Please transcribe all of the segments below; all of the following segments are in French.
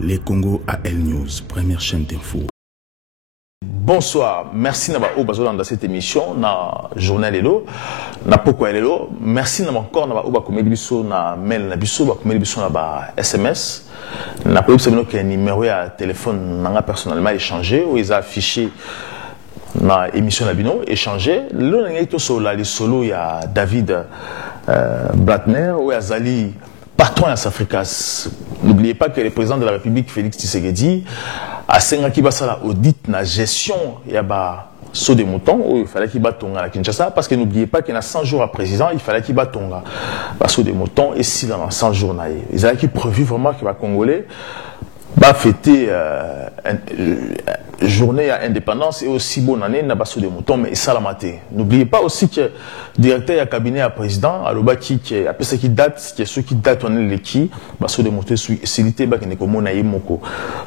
Les Congo AL News, première chaîne d'info. Bonsoir, merci d'avoir dans cette émission, na journal Elo, na Poko Elo. Merci encore d'avoir ouvert na mail na biso, na SMS. Na pas que numéro à téléphone n'a personnellement échangé ou ils a affiché na émission na bino échangé. Le n'engagé sur la solo il y a David Blattner ou Azali. Patron à Africas. N'oubliez pas que le président de la République, Félix Tshisekedi, a sengi basala audit na gestion ya ba saut de mouton où il fallait qu'il batonga à Kinshasa parce que n'oubliez pas qu'il y a 100 jours à président, il fallait qu'il batonga ba saut de mouton et si dans 100 jours naïe. Ils avaient prévu vraiment que les Congolais va fêter journée à indépendance et aussi bonne année na basso de mouton mais ça la maté. N'oubliez pas aussi que directeur à cabinet à président à l'obaki qui après ce qui date qui ceux qui datent on est les qui basso de mouton silité ba ne comme na moko.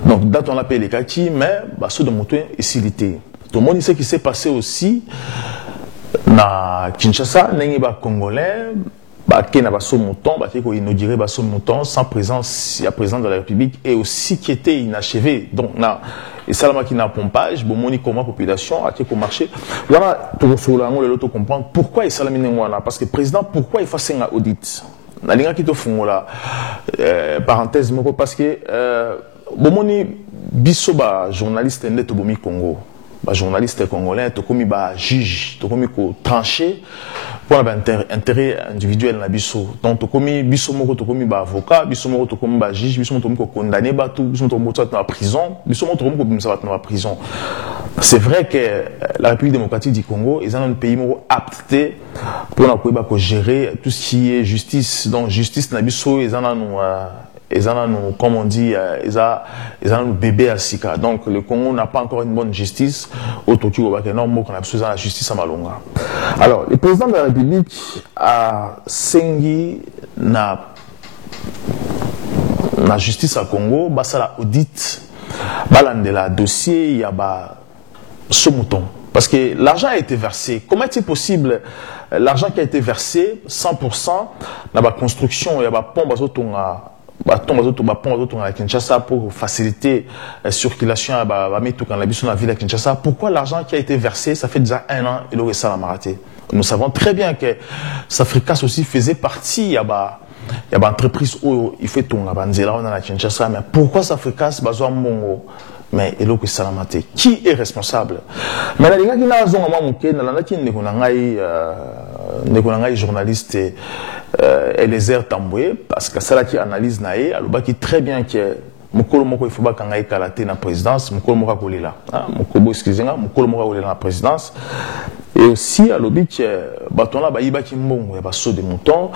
Donc date on appelle les kaki mais basso de mouton et silité. Tout le monde sait ce qui s'est passé aussi na Kinshasa n'engi ba congolais qui n'a pas son mouton, qui inaugurait son mouton sans présence, il y a président de la République et aussi qui était inachevé. Donc, et ça, qui n'a pompage, bon, moni comment population a été marché. Voilà, tout sur la l'autre comprendre pourquoi il s'est parce que président, pourquoi il fait un audit. La ligne qui te font là, parenthèse, parce que, bon, moni, bisoba, journaliste, net au Congo. Journaliste congolais, to komi ba juge, to komi ko tranché pour l'intérêt individuel na biso. Donc to komi biso moko to komi ba avocat, biso moko to komi ba juge, biso moko to komi ko condamné ba tout, biso moko to na prison, biso moko to komi ko bimisa na prison. C'est vrai que la République démocratique du Congo est un pays moko apte pour na ko gérer tout ce qui est justice. Donc justice na biso ils ont comme on dit, ils ont un bébé à Sika. Donc, le Congo n'a pas encore une bonne justice. Au Tokyo, on a besoin de la justice à Malonga. Alors, le président de la République a sengi na justice à Congo, ça la audit, de la dossier, il y a ce mouton. Parce que l'argent a été versé. Comment est-il possible? L'argent qui a été versé, 100%, dans la construction, il y a pont, à Kinshasa pour faciliter la circulation à la ville de Kinshasa. Pourquoi l'argent qui a été versé, ça fait déjà 1 an, il aurait ça la maraté. Nous savons très bien que Safricas aussi faisait partie, il y a une entreprise où il fait tout à Kinshasa. Mais pourquoi Safricas besoin mongo? Mais il a ça la maraté. Qui est responsable? Mais la ligne qui n'a pas journaliste Eliezer Tamboué parce que ça qui analyse naé alors qui très bien que mukolo moko il faut pas kangai kalaté na présidence mukolo moko kolela mukolo excusez-moi mukolo moko kolela na présidence et aussi à l'obi que batona ba yiba ki mbongo ya baso de mouton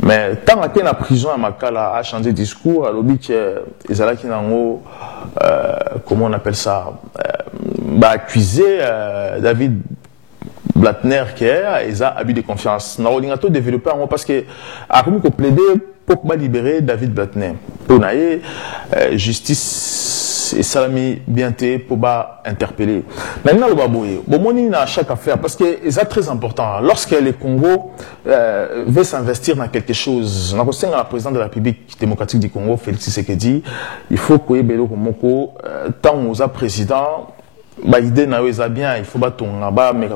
mais tant que na prison à Makala a changé discours à l'obi que ezala ki nango comment on appelle ça accusé David Blattner qui est abus de confiance. Nous avons développé parce que nous avons plaidé pour libérer David Blattner. Pour justice et salami bien pour interpeller. Maintenant, le baboué. Bon, on a chaque affaire parce que c'est très important. Lorsque le Congo veut s'investir dans quelque chose, nous avons le président de la République démocratique du Congo, Félix Tshisekedi, il faut que Belo Komoko, tant aux président, l'idée n'est bien, il faut battre mais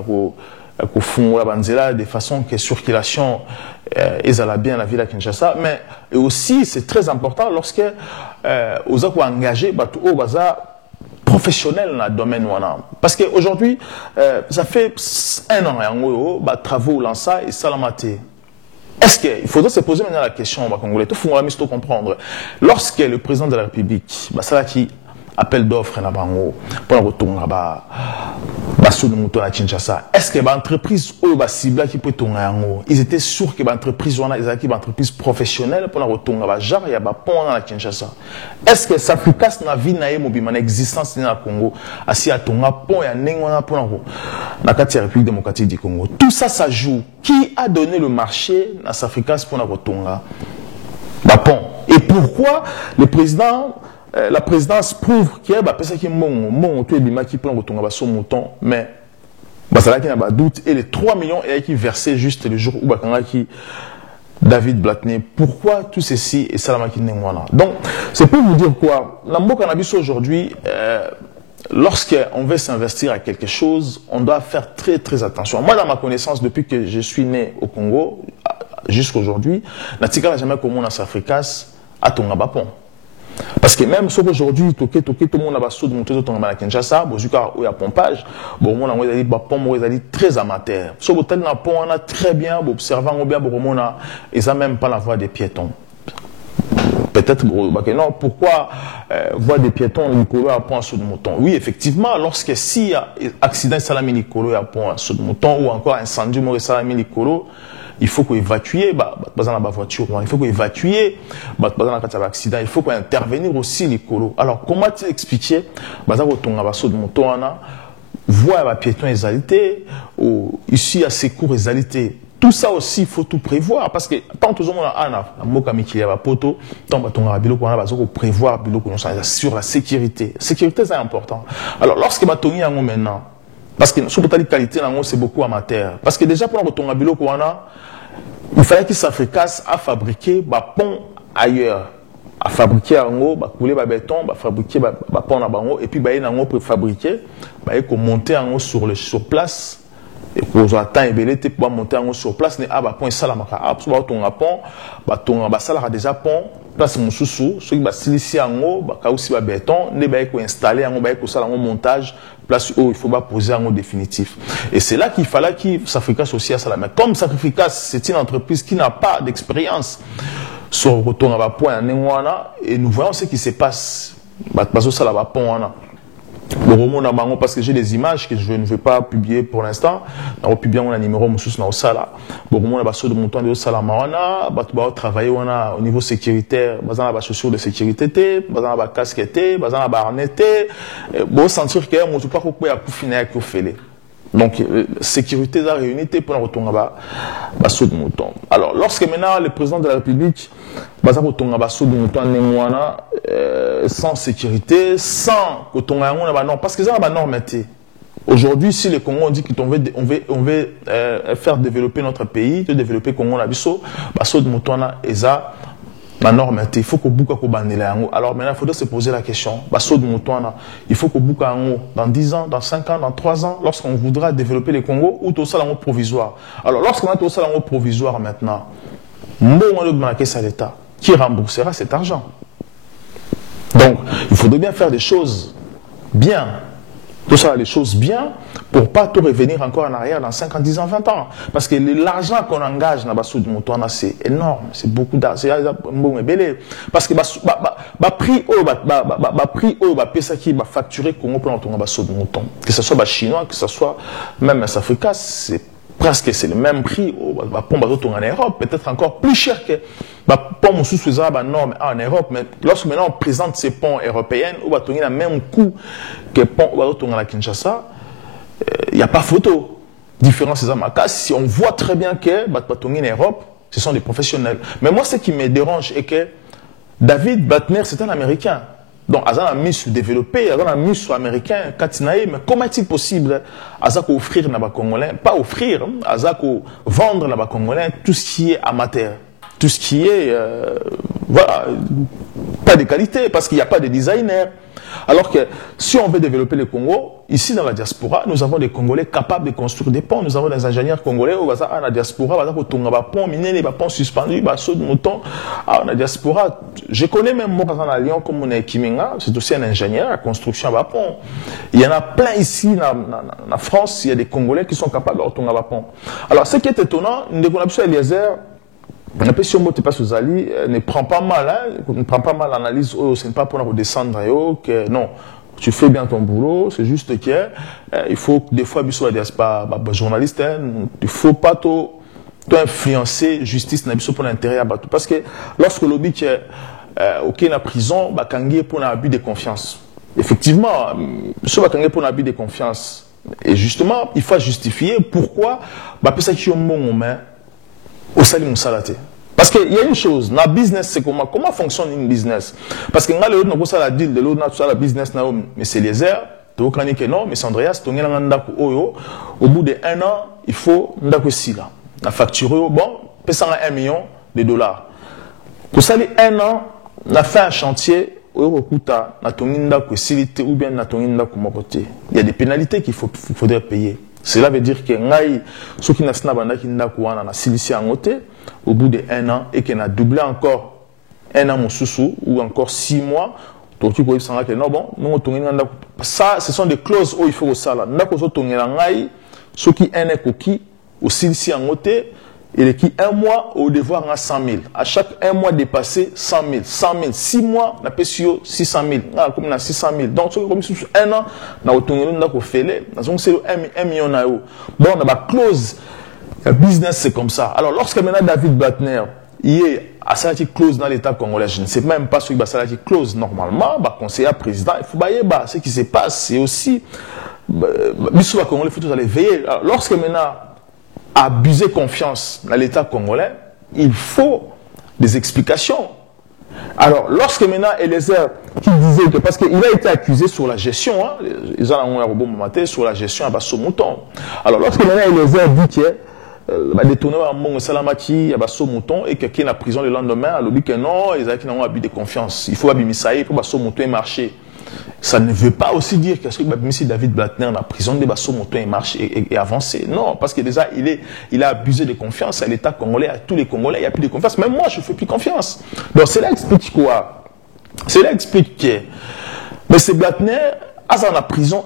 de façon que circulation est bien la ville de Kinshasa. Mais aussi, c'est très important lorsque vous avez engagé aux professionnels dans le domaine. Parce qu'aujourd'hui, ça fait 1 an et travaux lancés et salamaté. Est-ce qu'il faudrait se poser maintenant la question, Congolais, tout le monde comprendre. Lorsque le président de la République, appel d'offres na bango pour retourner là-bas basso de mouton à Kinshasa, est-ce que l'entreprise ou la cible qui peut tourner yango ils étaient sûrs que l'entreprise on a une entreprise professionnelle pour retourner là-bas genre il y a ba pont à Kinshasa, est-ce que ça fait casse na vie na yemobi man existence na Congo asi atonga pont ya nengona pour na kati ya République démocratique du Congo, tout ça ça joue. Qui a donné le marché na Safricas pour retourner ba pont et pourquoi le président la présidence prouve qu'il y a des personnes qui ont son mouton, mais il y a des doutes et les 3 millions qui versés juste le jour où David Blatner, pourquoi tout ceci est Salamaki Nengwana? Donc, c'est pour vous dire quoi? L'ambo cannabis aujourd'hui, lorsqu'on veut s'investir à quelque chose, on doit faire très très attention. Moi, dans ma connaissance, depuis que je suis né au Congo, jusqu'à aujourd'hui, Natika n'a jamais commis un Afrikas à Tongabapon. Parce que même si aujourd'hui, tout le monde a bassou de monter de Tongaba à Kinshasa, il y a pompage, bon, on a dit très amateur. Si vous avez on a très bien, observant bien, ils n'ont même pas la voie des piétons. Peut-être non, pourquoi voir des piétons Nicolo à point sous de mouton? Oui, effectivement, lorsque s'il y a accident salami Nicolo à point sous de mouton ou encore incendie salami Nicolo, il faut qu'on évacue dans la voiture, il faut qu'on évacue dans l'accident, il faut qu'on intervenir aussi Nicolo. Alors comment tu expliquer de mouton voir les piétons exaltés ou ici à secours exaltés? Tout ça aussi, il faut tout prévoir. Parce que tant que tout le monde a un mot comme il y a un poteau, tant que on a prévoir sur la sécurité. La sécurité, c'est important. Alors, lorsque on a maintenant, parce que sur la qualité, c'est beaucoup amateur. Parce que déjà, pour on a il fallait qu'il s'efficace à fabriquer des ponts ailleurs. À fabriquer un haut, couler des béton, fabriquer des ponts et puis pour fabriquer, pour monter en haut sur place. Et pour attendre et belé pour monter en haut sur place ne a point ça la maka a pour ton pont ton ça la déjà pont place mususu ceux qui silici en haut ka aussi ba béton ne ba ko installer en haut ba ko ça en montage place où il faut pas poser en haut définitif. Et c'est là qu'il fallait qu'il Sacrificas aussi à ça. Mais comme Sacrificas c'est une entreprise qui n'a pas d'expérience sur retour à point et nous voyons ce qui se passe parce ça la pont parce que j'ai des images que je ne vais pas publier pour l'instant. On publie un numéro dans le sala. On a de montant de sala marana, travailler au niveau sécuritaire, on a chaussures de sécurité, on a casquette, on a harnette. Bon sentir que on ne peut pas couper à coup finir que fait. Donc sécurité la réunité pour retourner à saut de mouton. Alors lorsque maintenant le président de la République baza retourner à saut de mouton sans sécurité, sans retourner à non parce que ça va normalité. Aujourd'hui, si le Congo dit qu'on veut faire développer notre pays, de développer le Congo na biso, saut de mouton et ça la normalité, il faut que beaucoup de alors maintenant, il faudrait se poser la question. Il faut que beaucoup dans 10 ans, dans 5 ans, dans 3 ans, lorsqu'on voudra développer le Congo, ou tout ça en provisoire. Alors lorsqu'on a tout ça en provisoire maintenant, c'est l'État qui remboursera cet argent. Donc, il faudrait bien faire des choses bien. Tout ça, les choses bien, pour ne pas tout revenir encore en arrière dans 5 ans, 10 ans, 20 ans. Parce que l'argent qu'on engage dans le mouton, c'est énorme. C'est beaucoup d'argent. Parce que le prix qui va facturer Congo pour le mouton. Que ce soit chinois, que ce soit même africain, c'est presque le même prix en Europe, peut-être encore plus cher que pont sous en Europe. Mais lorsque maintenant on présente ces ponts européens, on va tourner le même coût que pont à Kinshasa, il n'y a pas photo. Différence c'est ça. Si on voit très bien que en Europe, ce sont des professionnels. Mais moi, ce qui me dérange est que David Blatner, c'est un Américain. Donc, Azan a mis sur développer, Azan a mis sur américain, Katinaï, mais comment est-il possible Azan offrir à Congolais, pas offrir, Azan vendre à Congolais tout ce qui est amateur, tout ce qui est, voilà, pas de qualité, parce qu'il n'y a pas de designer. Alors que si on veut développer le Congo, ici dans la diaspora, nous avons des Congolais capables de construire des ponts. Nous avons des ingénieurs congolais où dans la diaspora, on a pont miné, des ponts suspendus, des sauts de mouton. Dans la diaspora, je connais même moi dans la Lyon comme on est Kiminga, c'est aussi un ingénieur à construction de pont. Il y en a plein ici en France, il y a des Congolais qui sont capables de retourner à pont. Alors ce qui est étonnant, nous avons Eliezer. Si on ne passe aux alliés, ne prend pas mal, ne prend pas mal l'analyse, ce n'est pas pour redescendre, que non, tu fais bien ton boulot, c'est juste que il faut des fois, journaliste, il ne faut pas influencer justice pour l'intérêt. Parce que lorsque le lobby est en prison, il pour un abus de confiance. Effectivement, ce qui pour un abus de confiance. Et justement, il faut justifier pourquoi, ça qui est bon au salut salaté. Parce qu'il y a une chose, dans le business, c'est comment fonctionne une business. Parce que dans l'autre, on a la deal de l'autre, on a la business, mais c'est les airs, tu vois que non, mais c'est Andreas, tu au bout de 1 an, il faut ndako si là. La facture, bon, payant 1 million, de dollars. Pour ça, les 1 an, on a fait un chantier, ou bien il y a des pénalités qu'il faudrait payer. Cela veut dire que ceux qui n'ont au bout de 1 an et qu'on a doublé encore 1 an ou encore 6 mois, ça, ce sont des clauses où il faut que ça là. Ceux qui ont aussi et qui 1 mois au devoir à 100 000. À chaque 1 mois dépassé 100 000. 100 000. 6 mois, on a payé 600 000. Comme on a 600 000. Donc, comme sur 1 an, on a fait 1 million d'euros. Bon, on a ma clause. Le business, c'est comme ça. Alors, lorsque maintenant David Blattner, il est à cette clause dans l'État congolais, je ne sais même pas ce qui est cette clause normalement, conseiller président, il faut ce qui se passe, c'est aussi, il faut aller veiller. Alors, lorsque maintenant, abuser confiance dans l'État congolais, il faut des explications. Alors, lorsque maintenant Eliezer, qui disait que, parce qu'il a été accusé sur la gestion, ils ont un robot maté sur la gestion à Basso Mouton. Alors, lorsque maintenant Eliezer dit que détourné à Mon Salamati à Basso Mouton et quelqu'un est en prison le lendemain, il dit que non, ils ont abus de confiance. Il faut abimisaï pour Basso Mouton marcher. Ça ne veut pas aussi dire que M. David Blattner dans la prison de Basso Mouton et marche et avancé. Non, parce que déjà, il a abusé de confiance à l'État congolais, à tous les Congolais, il n'y a plus de confiance. Même moi, je ne fais plus confiance. Donc, cela explique quoi? Cela explique que M. Blattner, à la prison,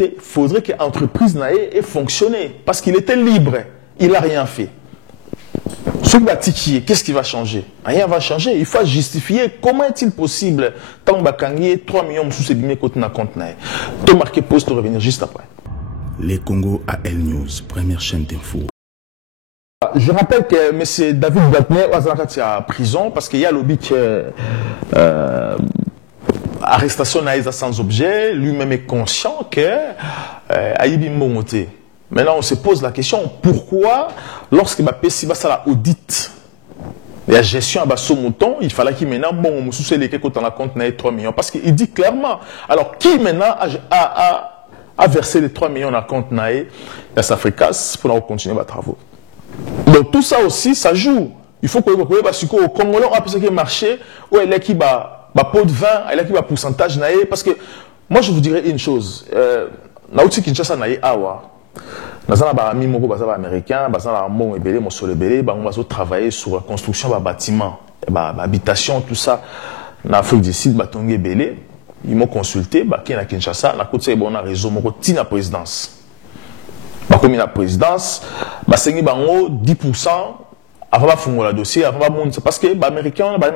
il faudrait que l'entreprise ait fonctionné. Parce qu'il était libre. Il n'a rien fait. Qu'est-ce qui va changer? Rien va changer. Il faut justifier comment est-il possible tant que 3 millions sous ces bimés côté na compte na. Tu marqué poste de revenir juste après. Les Congo AL News, première chaîne d'info. Je rappelle que M. David Blattner est en prison parce qu'il y a lobby que arrestation n'a sans objet. Lui-même est conscient que Aïbi Momoté. Maintenant, on se pose la question, pourquoi, lorsque ma PSI va à l'audit, la gestion à Basso Mouton, il fallait qu'il maintenant, bon, on sous les quand on a compte 3 millions. Parce qu'il dit clairement, alors qui maintenant a versé les 3 millions dans le compte naï, la Safricas, pour continuer les travaux. Donc tout ça aussi, ça joue. Il faut que vous voyez, parce qu'au Congolais, on a pensé que le marché, où il y a qui va pot de vin, il y a qui va pourcentage naï, parce que moi je vous dirais une chose, Naouti Kinshasa naï awa. Nous avons des Américains, nous avons travaillé sur la construction de bâtiments, d'habitation, tout ça. En Afrique du Sud, ils m'ont consulté, ils ont Kinshasa, ils ont un réseau, ils ont la présidence. Comme la présidence, ils ont 10% avant de faire le dossier, parce que les Américains ont une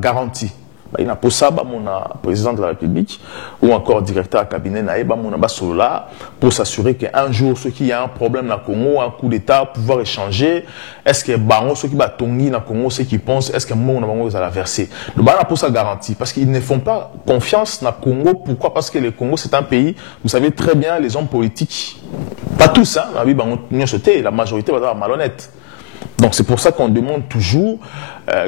garantie. Il y a pour ça, mon président de la République ou encore directeur de cabinet pour s'assurer qu'un jour, ceux qui ont un problème dans le Congo, un coup d'État, pouvoir échanger, est-ce que ceux qui ont dans le Congo, ceux qui pensent, est-ce que mon va la verser. Le Bana pour ça garantie, parce qu'ils ne font pas confiance dans le Congo. Pourquoi? Parce que le Congo, c'est un pays, vous savez très bien, les hommes politiques, pas tous, hein, la majorité va être malhonnête. Donc c'est pour ça qu'on demande toujours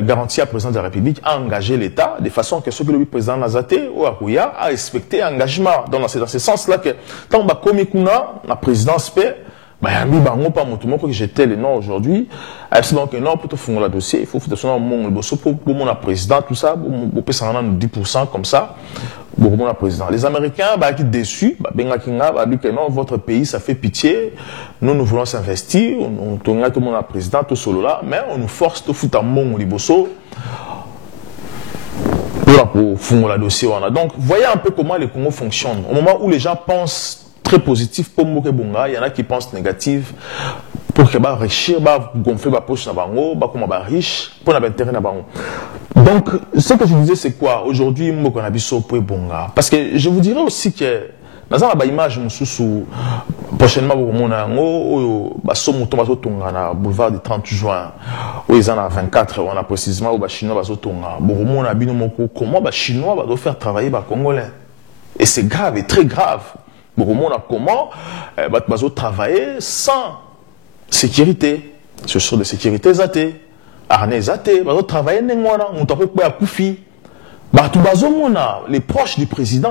garantie à la présidence de la République à engager l'État de façon que ce que le président Nazate ou Akouya a respecté l'engagement. Donc c'est dans ce sens-là que tant que la présidence paie, il y a pas que j'étais le nom aujourd'hui. C'est donc non pour faire le dossier, il faut faire pour mon président, tout ça, pour payer 10% comme ça, pour mon président. Les Américains, qui déçus, dit que non, votre pays, ça fait pitié, nous voulons s'investir, on tourne tout le monde président, tout solo là, mais on nous force de foutre à mon liboso pour faire le dossier. Donc, voyez un peu comment le Congo fonctionne. Au moment où les gens pensent très positif pour Mokebunga, il y en a qui pensent négatif pour que bah riche, bah gonfler bah poche na bango, bah comme bah riche pour n'avoir intérêt na bango. Donc ce que je disais c'est quoi aujourd'hui Mokonabiso pour Bunga, parce que je vous dirais aussi que dans la image sous prochainement pour mon ango bah somuto bazo tonga na boulevard du 30 juin où ils en a 24 on a précisément où bah chinois bazo tonga bon mon abino moko comment bah chinois va faire travailler bah congolais et c'est grave et très grave. Comment travailler sans sécurité, ce sont des sécurités athées, arnais athées, travailler les proches du président,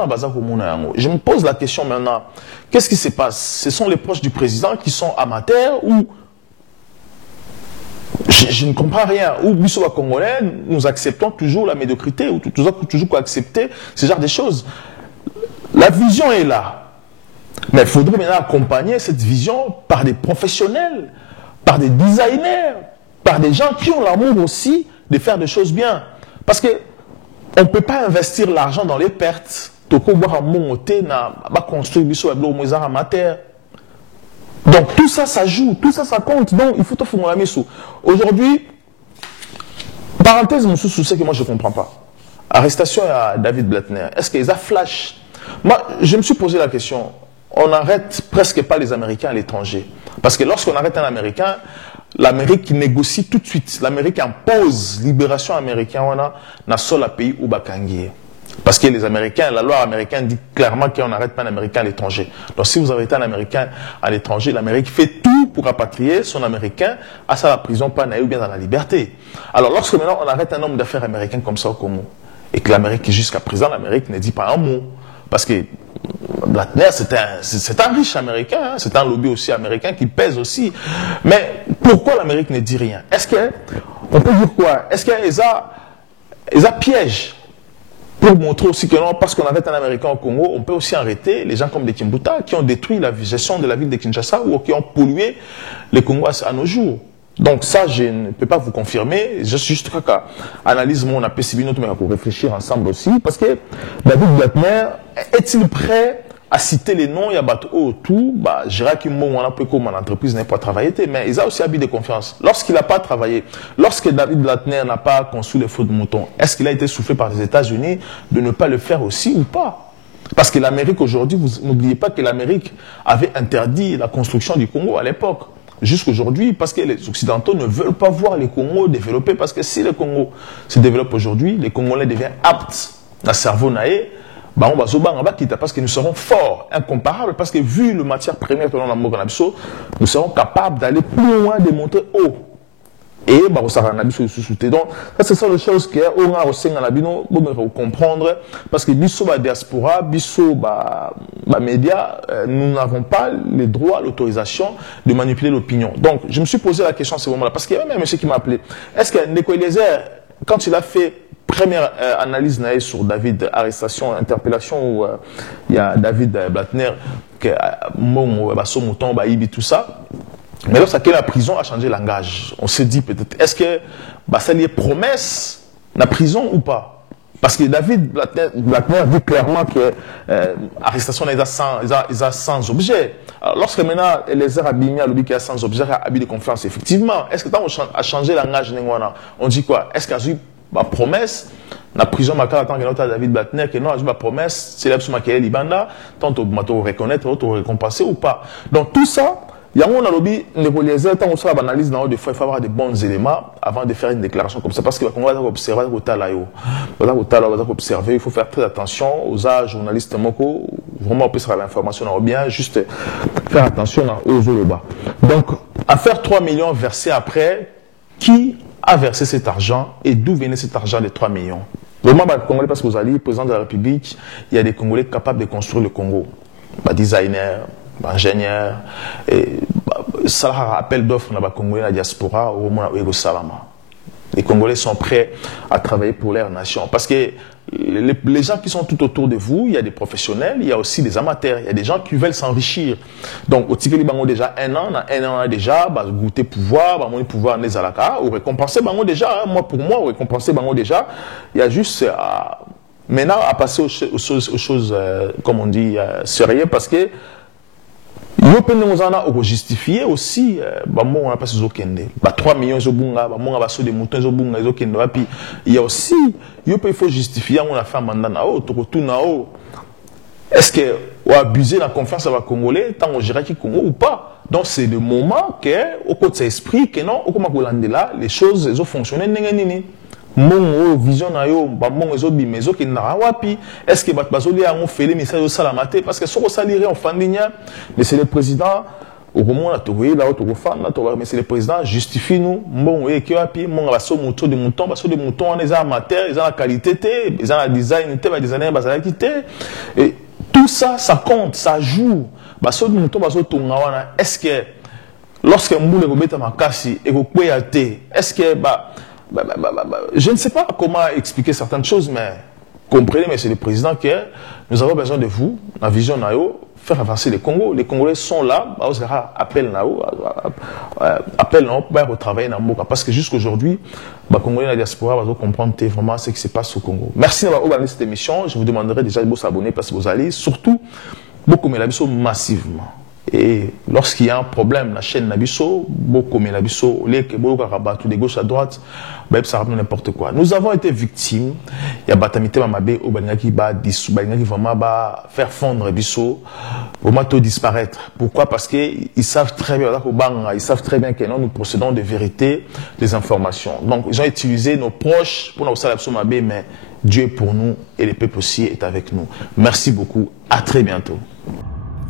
je me pose la question maintenant, qu'est-ce qui se passe? Ce sont les proches du président qui sont amateurs ou je Je ne comprends rien. Ou Bissot Congolais, nous acceptons toujours la médiocrité, ou toujours accepter ce genre de choses. La vision est là. Mais il faudrait maintenant accompagner cette vision par des professionnels, par des designers, par des gens qui ont l'amour aussi de faire des choses bien. Parce qu'on ne peut pas investir l'argent dans les pertes. Toko boire mon hôtel, na construire Bissot à amateur. Donc tout ça, ça joue, tout ça, ça compte. Donc il faut tout faire la mise. Aujourd'hui, parenthèse, mon sous ce que moi je ne comprends pas. Arrestation à David Blattner. Est-ce qu'ils a flash? Moi, je me suis posé la question. On n'arrête presque pas les Américains à l'étranger. Parce que lorsqu'on arrête un Américain, l'Amérique négocie tout de suite. L'Amérique impose libération américaine dans le pays où Bakangi. Parce que les Américains, la loi américaine dit clairement qu'on n'arrête pas un Américain à l'étranger. Donc si vous arrêtez un Américain à l'étranger, l'Amérique fait tout pour rapatrier son Américain à sa prison, pas ou bien dans la liberté. Alors lorsque maintenant on arrête un homme d'affaires américain comme ça au Congo, et que l'Amérique, jusqu'à présent, l'Amérique ne dit pas un mot. Parce que Blattner, c'est un riche Américain, hein, c'est un lobby aussi américain qui pèse aussi. Mais pourquoi l'Amérique ne dit rien? Est-ce qu'on peut dire quoi? Est-ce qu'ils ont piège pour montrer aussi que non, parce qu'on arrête un Américain au Congo, on peut aussi arrêter les gens comme des Kimbuta qui ont détruit la gestion de la ville de Kinshasa ou qui ont pollué les Congos à nos jours. Donc ça, je ne peux pas vous confirmer. Je suis juste analyse mon APCB pour réfléchir ensemble aussi. Parce que David Blattner, est-il prêt à citer les noms? Il y a tout. Je dirais qu'il m'a un peu comme entreprise n'a pas travaillé, mais il a aussi habité de confiance. Lorsqu'il n'a pas travaillé, lorsque David Blattner n'a pas conçu les feux de mouton, est-ce qu'il a été soufflé par les États-Unis de ne pas le faire aussi ou pas? Parce que l'Amérique aujourd'hui, vous n'oubliez pas que l'Amérique avait interdit la construction du Congo à l'époque. Jusqu'aujourd'hui, parce que les Occidentaux ne veulent pas voir les Congos développer, parce que si le Congo se développe aujourd'hui, les Congolais deviennent aptes dans le cerveau naïf, parce que nous serons forts, incomparables, parce que vu le matière première que l'on a, nous serons capables d'aller plus loin, de monter haut. Et donc, ça, c'est ça les choses qu'on a aussi dans comprendre, parce que biso la diaspora, biso les médias, nous n'avons pas le droit, l'autorisation de manipuler l'opinion. Donc, je me suis posé la question à ce moment-là, parce qu'il y a même un monsieur qui m'a appelé. Est-ce que Neko Eliezer, quand il a fait première analyse sur David, arrestation, interpellation, où il y a David Blattner, tout ça, mais lorsque la prison a changé de langage, on s'est dit peut-être, est-ce que ça lié promesse la prison ou pas? Parce que David Blattner dit clairement que l'arrestation est sans objet. Alors, lorsque maintenant les heures abîmées à l'objet qui est sans objet, habit de confiance, effectivement, est-ce que quand on a changé le langage, on dit quoi? Est-ce qu'il y a eu une promesse? La prison m'a tant que notre David Blattner que non, la promesse, c'est l'absolu qui est libanda, tant on reconnaître, on récompenser ou pas. Donc tout ça, il y a un lobby, tant on soit analyse dans des fois, il faut avoir des bons éléments avant de faire une déclaration comme ça, parce que on va observer il faut faire très attention aux journalistes moko, vraiment on peut se l'information bien, juste faire attention aux bas. Donc, à faire 3 millions versés après, qui a versé cet argent et d'où venait cet argent de 3 millions? Vraiment, Congolais, parce que vous allez, président de la République, il y a des Congolais capables de construire le Congo. Designers, ingénieurs, et ça appel d'offres dans le Congolais, la diaspora, au moins au Salama. Les Congolais sont prêts à travailler pour leur nation. Parce que les gens qui sont tout autour de vous, il y a des professionnels, il y a aussi des amateurs, il y a des gens qui veulent s'enrichir. Donc, au Tigre, ils ont déjà un an déjà, goûter pouvoir, pouvoir en Alaka, ou récompenser déjà, moi pour moi, ou récompenser déjà. Il y a juste maintenant à passer aux choses, comme on dit, sérieuses, parce que nous avons justifié aussi, on a passé 3 millions de moutons, il y a aussi, il faut justifier, on a fait un mandat, est-ce qu'on a abusé de la confiance à la Congolais, tant on gérait qui Congo ou pas? Donc c'est le moment que, au côté de l'esprit, que non, au là, les choses, elles ont fonctionné, mon vision na yo mon ezo bi mezo ki na wapi est-ce que bazoli a fait les messages au salamate parce que sur salire en fandinya mais c'est le président au moment là to là to fan là to mais c'est le président justifie nous bon et qui wapi mon baso moto de mouton on les amateurs ils ont la qualité ils ont la design ba designer ba la qualité et tout ça ça compte ça joue baso de mouton baso tonga wana est-ce que lorsque Mboule Robeta Makasi et est-ce que je ne sais pas comment expliquer certaines choses, mais comprenez, monsieur le président, que nous avons besoin de vous, la vision Nao, faire avancer le Congo. Les Congolais sont là, appel Nao, pour travailler dans Mboka. Parce que jusqu'aujourd'hui, les Congolais de la diaspora vont comprendre vraiment ce qui se passe au Congo. Merci d'avoir regardé cette émission. Je vous demanderai déjà de vous abonner parce que vous allez, surtout, beaucoup de massivement. Et lorsqu'il y a un problème, la chaîne Nabiso, beaucoup de Nabiso, les Karabatou de gauche à droite, ça rappelle n'importe quoi. Nous avons été victimes. Il y a Batamité Mamabé, au Banaki vraiment faire fondre Biso, vraiment tout disparaître. Pourquoi? Parce qu'ils savent très bien, ils savent très bien que nous procédons de vérité, des informations. Donc, ils ont utilisé nos proches pour nous faire Mabé, mais Dieu est pour nous et le peuple aussi est avec nous. Merci beaucoup. À très bientôt.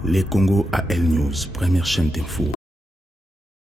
Les Congo AL News, première chaîne d'info